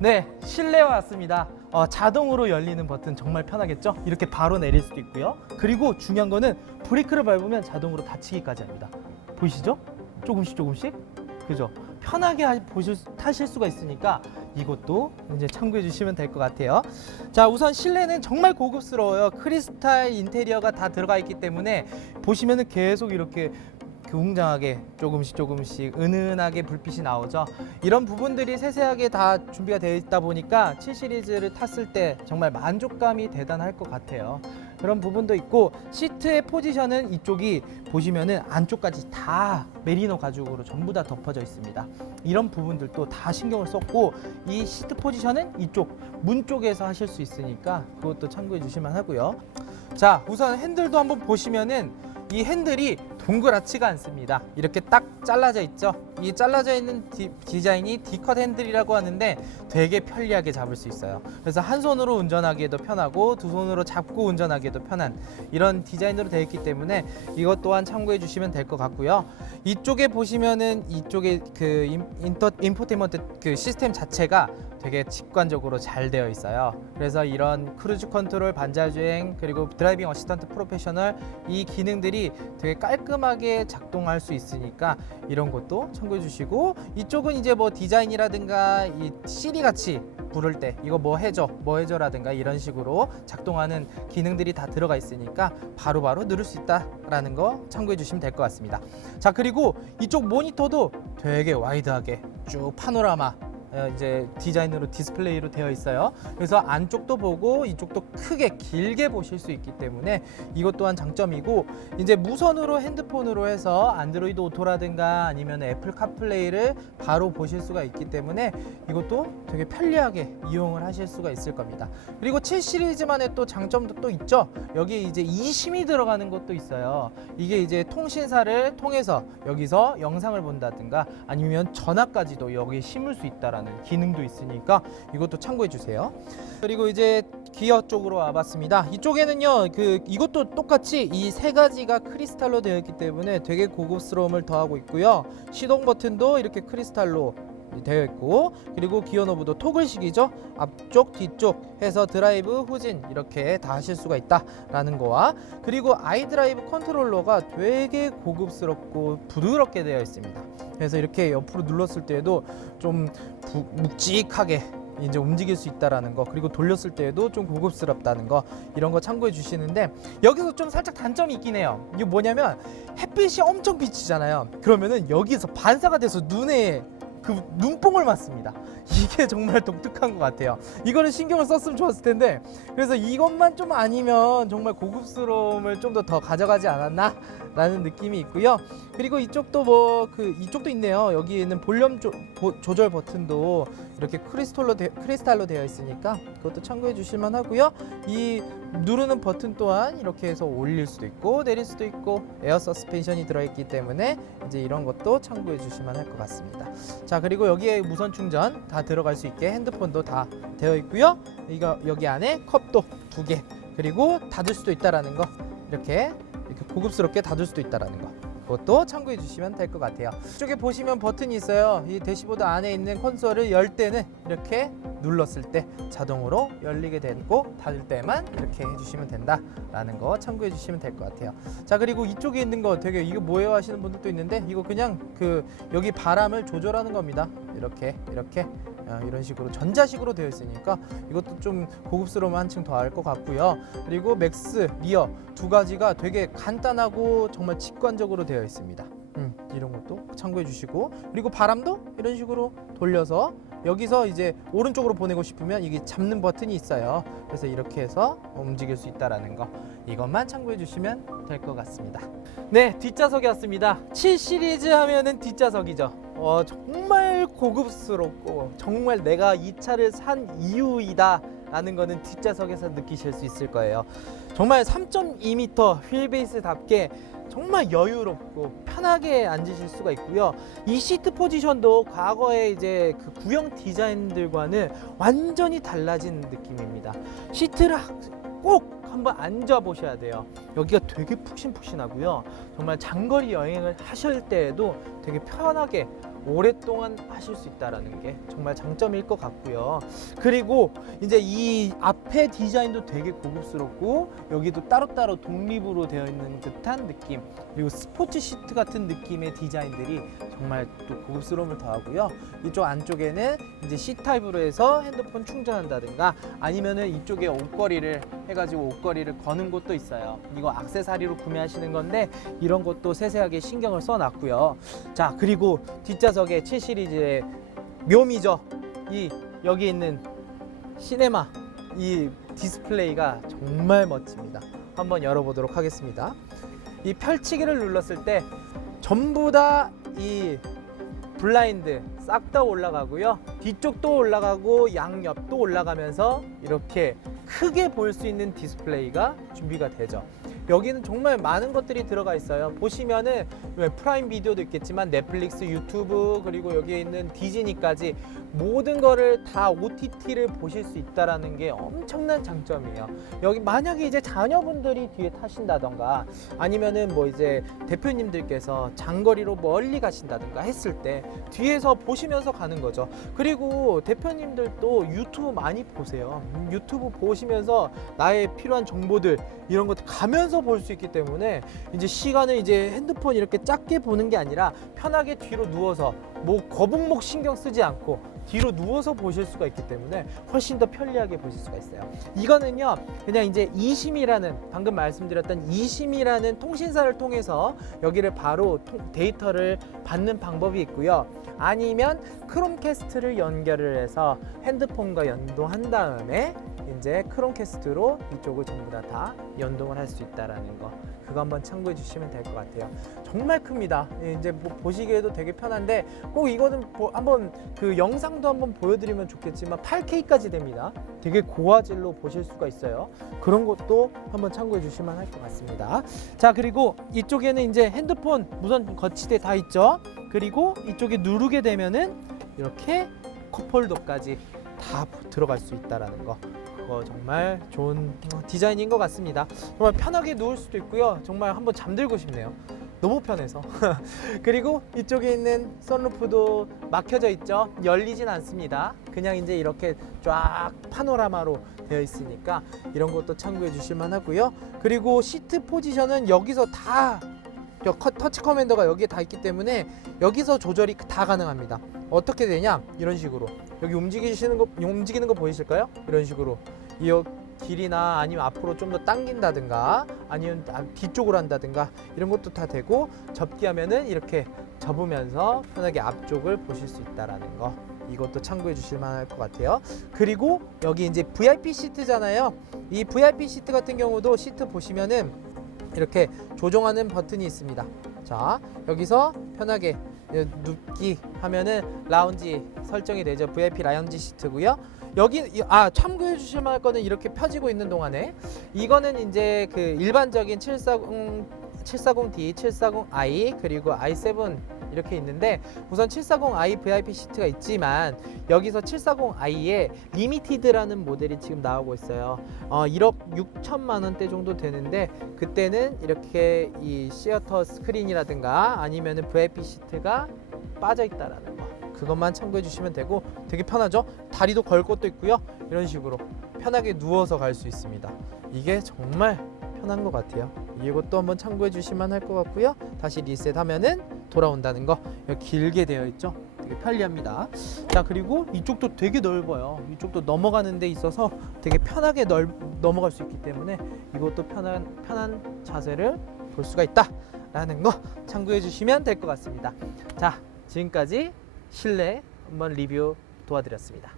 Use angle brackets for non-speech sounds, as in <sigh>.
네, 실내에 왔습니다. 어, 자동으로 열리는 버튼 정말 편하겠죠? 이렇게 바로 내릴 수도 있고요. 그리고 중요한 거는 브레이크를 밟으면 자동으로 닫히기까지 합니다. 보이시죠? 조금씩 조금씩. 그죠? 편하게 하- 보실, 수- 타실 수가 있으니까 이것도 이제 참고해 주시면 될 것 같아요. 자, 우선 실내는 정말 고급스러워요. 크리스탈 인테리어가 다 들어가 있기 때문에 보시면은 계속 이렇게 그 웅장하게 조금씩 조금씩 은은하게 불빛이 나오죠. 이런 부분들이 세세하게 다 준비가 되어 있다 보니까 7 시리즈를 탔을 때 정말 만족감이 대단할 것 같아요. 그런 부분도 있고 시트의 포지션은 이쪽이 보시면은 안쪽까지 다 메리노 가죽으로 전부 다 덮어져 있습니다. 이런 부분들도 다 신경을 썼고 이 시트 포지션은 이쪽 문 쪽에서 하실 수 있으니까 그것도 참고해 주시면 하고요. 자, 우선 핸들도 한번 보시면은 이 핸들이 동그랗지가 않습니다. 이렇게 딱 잘라져 있죠. 이 잘라져 있는 디, 디자인이 D컷 핸들이라고 하는데 되게 편리하게 잡을 수 있어요. 그래서 한 손으로 운전하기에도 편하고 두 손으로 잡고 운전하기에도 편한 이런 디자인으로 되어 있기 때문에 이것 또한 참고해 주시면 될 것 같고요. 이쪽에 보시면은 이쪽에 그 인- 인터 인포테인먼트 그 시스템 자체가 되게 직관적으로 잘 되어 있어요. 그래서 이런 크루즈 컨트롤, 반자주행 그리고 드라이빙 어시스턴트 프로페셔널 이 기능들이 되게 깔끔 하게 작동할 수 있으니까 이런 것도 참고해 주시고 이쪽은 이제 뭐 디자인이라든가 이 시리 같이 부를 때 이거 뭐 해줘 뭐 해줘라든가 이런 식으로 작동하는 기능들이 다 들어가 있으니까 바로바로 누를 수 있다라는 거 참고해 주시면 될 것 같습니다. 자 그리고 이쪽 모니터도 되게 와이드하게 쭉 파노라마 어, 이제 디자인으로 디스플레이로 되어 있어요. 그래서 안쪽도 보고 이쪽도 크게 길게 보실 수 있기 때문에 이것 또한 장점이고 이제 무선으로 핸드폰으로 해서 안드로이드 오토라든가 아니면 애플 카플레이를 바로 보실 수가 있기 때문에 이것도 되게 편리하게 이용을 하실 수가 있을 겁니다. 그리고 7 시리즈만의 또 장점도 또 있죠. 여기 이제 e심이 들어가는 것도 있어요. 이게 이제 통신사를 통해서 여기서 영상을 본다든가 아니면 전화까지도 여기에 심을 수 있다라 는 기능도 있으니까 이것도 참고해 주세요. 그리고 이제 기어 쪽으로 와봤습니다. 이쪽에는요, 그 이것도 똑같이 이 세 가지가 크리스탈로 되어 있기 때문에 되게 고급스러움을 더하고 있고요. 시동 버튼도 이렇게 크리스탈로 되어 있고 그리고 기어 노브도 토글식이죠 앞쪽 뒤쪽 해서 드라이브 후진 이렇게 다 하실 수가 있다라는 거와 그리고 아이드라이브 컨트롤러가 되게 고급스럽고 부드럽게 되어 있습니다 그래서 이렇게 옆으로 눌렀을 때에도 좀 부- 묵직하게 이제 움직일 수 있다라는 거 그리고 돌렸을 때에도 좀 고급스럽다는 거 이런 거 참고해 주시는데 여기서 좀 살짝 단점이 있긴 해요. 이게 뭐냐면 햇빛이 엄청 비치잖아요. 그러면은 여기서 반사가 돼서 눈에 그 눈뽕을 맞습니다. <laughs> 이게 정말 독특한 것 같아요. 이거는 신경을 썼으면 좋았을 텐데 그래서 이것만 좀 아니면 정말 고급스러움을 좀 더 더 가져가지 않았나 라는 느낌이 있고요. 그리고 이쪽도 뭐 그 이쪽도 있네요. 여기 있는 볼륨 조, 보- 조절 버튼도 이렇게 크리스탈로 되, 크리스탈로 되어 있으니까 그것도 참고해 주실만 하고요. 이 누르는 버튼 또한 이렇게 해서 올릴 수도 있고 내릴 수도 있고 에어 서스펜션이 들어있기 때문에 이제 이런 것도 참고해 주시면 할 것 같습니다. 자 그리고 여기에 무선 충전 다 들어갈 수 있게 핸드폰도 다 되어 있고요. 이거 여기 안에 컵도 두 개 그리고 닫을 수도 있다라는 거 이렇게 이렇게 고급스럽게 닫을 수도 있다라는 거. 그것도 참고해 주시면 될 것 같아요. 이쪽에 보시면 버튼이 있어요. 이 대시보드 안에 있는 콘솔을 열 때는 이렇게 눌렀을 때 자동으로 열리게 되고 닫을 때만 이렇게 해주시면 된다라는 거 참고해 주시면 될 것 같아요. 자 그리고 이쪽에 있는 거 되게 이거 뭐예요 하시는 분들도 있는데 이거 그냥 그 여기 바람을 조절하는 겁니다. 이렇게 이렇게 어, 이런 식으로 전자식으로 되어 있으니까 이것도 좀 고급스러움 한층 더할 것 같고요. 그리고 맥스, 리어 두 가지가 되게 간단하고 정말 직관적으로 되어 있습니다. 음, 이런 것도 참고해 주시고 그리고 바람도 이런 식으로 돌려서 여기서 이제 오른쪽으로 보내고 싶으면 이게 잡는 버튼이 있어요. 그래서 이렇게 해서 움직일 수 있다라는 거 이것만 참고해 주시면 될 것 같습니다. 네, 뒷좌석이었습니다. 7 시리즈 하면은 뒷좌석이죠. 어, 정말 고급스럽고 정말 내가 이 차를 산 이유이다. 라는 거는 뒷좌석에서 느끼실 수 있을 거예요. 정말 3.2m 휠베이스답게 정말 여유롭고 편하게 앉으실 수가 있고요. 이 시트 포지션도 과거의 이제 그 구형 디자인들과는 완전히 달라진 느낌입니다. 시트를 하- 꼭 한번 앉아 보셔야 돼요. 여기가 되게 푹신푹신하고요. 정말 장거리 여행을 하실 때에도 되게 편하게 오랫동안 하실 수 있다라는 게 정말 장점일 것 같고요. 그리고 이제 이 앞에 디자인도 되게 고급스럽고 여기도 따로따로 독립으로 되어 있는 듯한 느낌 그리고 스포츠 시트 같은 느낌의 디자인들이 정말 또 고급스러움을 더하고요. 이쪽 안쪽에는 이제 C 타입으로 해서 핸드폰 충전한다든가 아니면은 이쪽에 옷걸이를 해가지고 옷걸이를 거는 곳도 있어요. 이거 악세사리로 구매하시는 건데 이런 것도 세세하게 신경을 써놨고요. 자 그리고 뒷좌석에 7 시리즈의 묘미죠. 이 여기 있는 시네마 이 디스플레이가 정말 멋집니다. 한번 열어보도록 하겠습니다. 이 펼치기를 눌렀을 때 전부 다 이 블라인드 싹 다 올라가고요. 뒤쪽도 올라가고 양옆도 올라가면서 이렇게 크게 볼 수 있는 디스플레이가 준비가 되죠. 여기는 정말 많은 것들이 들어가 있어요. 보시면은 왜 프라임 비디오도 있겠지만 넷플릭스, 유튜브 그리고 여기에 있는 디즈니까지 모든 거를 다 OTT를 보실 수 있다라는 게 엄청난 장점이에요. 여기 만약에 이제 자녀분들이 뒤에 타신다던가 아니면은 뭐 이제 대표님들께서 장거리로 멀리 가신다든가 했을 때 뒤에서 보시면서 가는 거죠. 그리고 대표님들도 유튜브 많이 보세요. 음, 유튜브 보시면서 나의 필요한 정보들 이런 것들 가면서 볼 수 있기 때문에 이제 시간을 이제 핸드폰 이렇게 작게 보는 게 아니라 편하게 뒤로 누워서 뭐 거북목 신경 쓰지 않고 뒤로 누워서 보실 수가 있기 때문에 훨씬 더 편리하게 보실 수가 있어요. 이거는요, 그냥 이제 이심이라는 방금 말씀드렸던 이심이라는 통신사를 통해서 여기를 바로 통- 데이터를 받는 방법이 있고요. 아니면 크롬캐스트를 연결을 해서 핸드폰과 연동한 다음에 이제 크롬캐스트로 이쪽을 전부 다, 다 연동을 할 수 있다라는 거 그거 한번 참고해 주시면 될 것 같아요. 정말 큽니다. 예, 이제 뭐 보시기에도 되게 편한데 꼭 이거는 보- 한번 그 영상도 한번 보여드리면 좋겠지만 8K까지 됩니다. 되게 고화질로 보실 수가 있어요. 그런 것도 한번 참고해 주시면 할 것 같습니다. 자 그리고 이쪽에는 이제 핸드폰 무선 거치대 다 있죠. 그리고 이쪽에 누르게 되면은 이렇게 컵홀더까지 다 들어갈 수 있다라는 거. 그거 정말 좋은 어, 디자인인 것 같습니다. 정말 편하게 누울 수도 있고요. 정말 한번 잠들고 싶네요. 너무 편해서. <laughs> 그리고 이쪽에 있는 선루프도 막혀져 있죠. 열리진 않습니다. 그냥 이제 이렇게 쫙 파노라마로 되어 있으니까 이런 것도 참고해 주실 만 하고요. 그리고 시트 포지션은 여기서 다 터치 커맨더가 여기에 다 있기 때문에 여기서 조절이 다 가능합니다. 어떻게 되냐? 이런 식으로 여기 움직이시는 거 움직이는 거 보이실까요? 이런 식으로 이 길이나 아니면 앞으로 좀 더 당긴다든가 아니면 아, 뒤쪽으로 한다든가 이런 것도 다 되고 접기하면은 이렇게 접으면서 편하게 앞쪽을 보실 수 있다라는 거 이것도 참고해 주실 만할 것 같아요. 그리고 여기 이제 VIP 시트잖아요. 이 VIP 시트 같은 경우도 시트 보시면은 이렇게 조정하는 버튼이 있습니다. 자, 여기서 편하게 눕기 하면은 라운지 설정이 되죠. VIP 라운지 시트고요. 여기 이- 아 참고해 주실 만할 거는 이렇게 펴지고 있는 동안에 이거는 이제 그 일반적인 740 740D, 740i 그리고 i7 이렇게 있는데 우선 740i VIP 시트가 있지만 여기서 740i에 리미티드라는 모델이 지금 나오고 있어요. 어, 1억 6천만 원대 정도 되는데 그때는 이렇게 이 시어터 스크린이라든가 아니면은 VIP 시트가 빠져 있다라는 거. 그것만 참고해 주시면 되고 되게 편하죠? 다리도 걸 곳도 있고요. 이런 식으로 편하게 누워서 갈 수 있습니다. 이게 정말 편한 것 같아요. 이것도 한번 참고해 주시면 할 것 같고요. 다시 리셋하면은 돌아온다는 거 길게 되어 있죠. 되게 편리합니다. 자 그리고 이쪽도 되게 넓어요. 이쪽도 넘어가는 데 있어서 되게 편하게 넓, 넘어갈 수 있기 때문에 이것도 편한 편한 자세를 볼 수가 있다라는 거 참고해 주시면 될 것 같습니다. 자 지금까지 실내 한번 리뷰 도와드렸습니다.